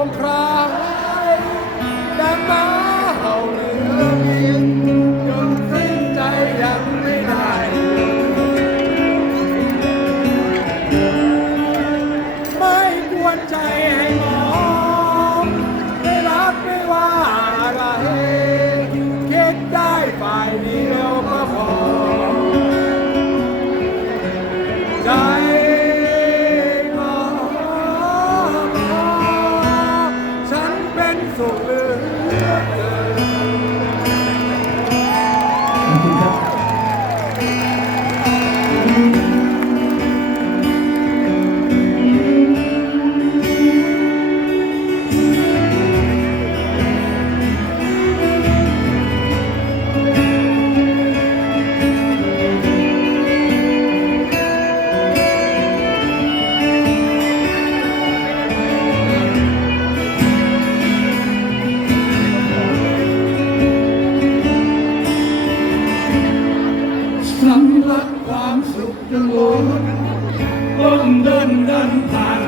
คุณครับ Yeah. สำลักความสุขจนล้นต้อเดินดันผ่าน